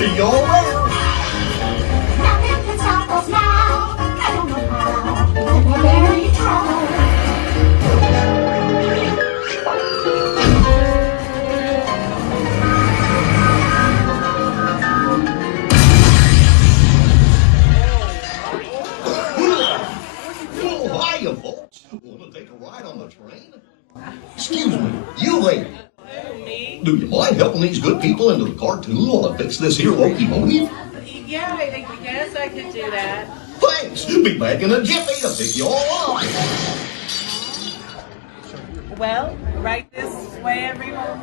See y'all later. Nothing can stop us now. I don't know how, but we're very trouble. Oh, hiya, folks. Want to take a ride on the train? Excuse me, you lady. Do you mind helping these good people into the cartoon while I fix this here locomotive? Yeah, I guess I could do that. Thanks. Be back in a jiffy to pick you all up. Well, right this way, everyone.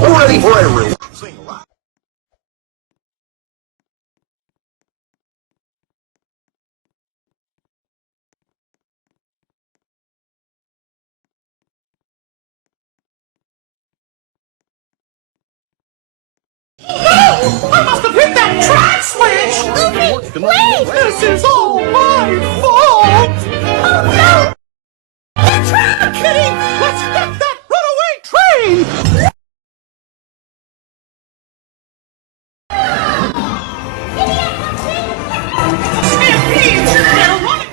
Ready for a relaxing ride? I must have hit that track switch! Wait! This is all my fault! Oh no! The track! Kitty! Let's get that runaway train! Stampede! They're running!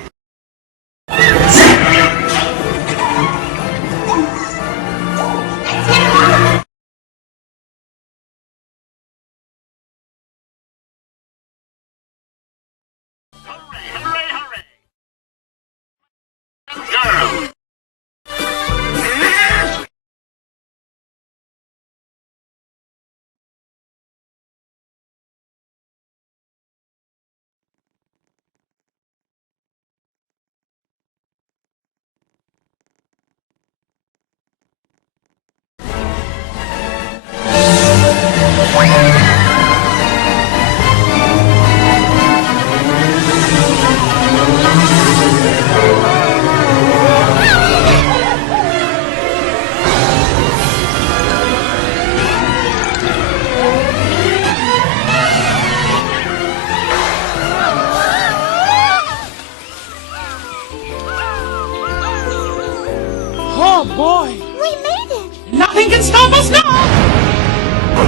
Oh boy! We made it! Nothing can stop us now!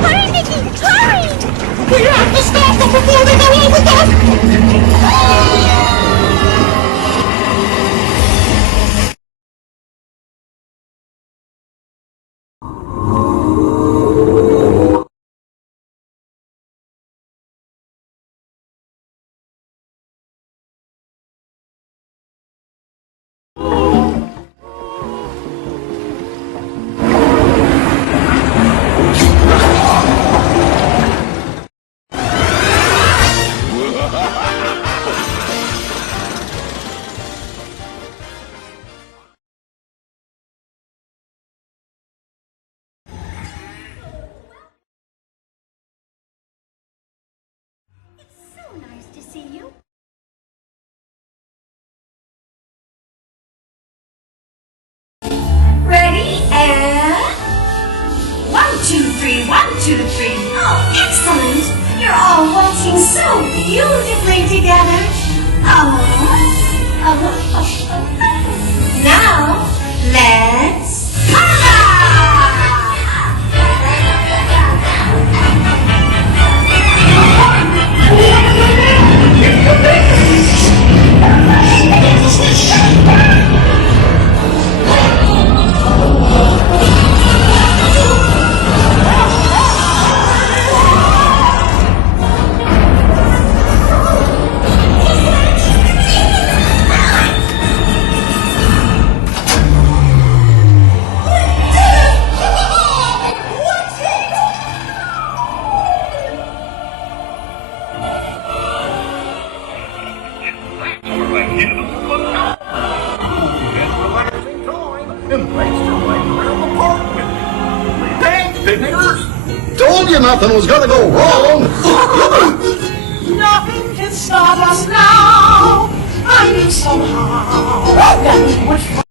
Hurry, Mickey! Hurry! We have to stop them before they go over us! So nice to see you. Ready, and 1, 2, 3, 1, 2, 3. Oh, excellent! You're all waltzing so beautifully together. Now, let's And thanks for playing around the park with me. Thanks, big niggers. Told you nothing was gonna go wrong. Nothing can stop us now! I knew somehow that we would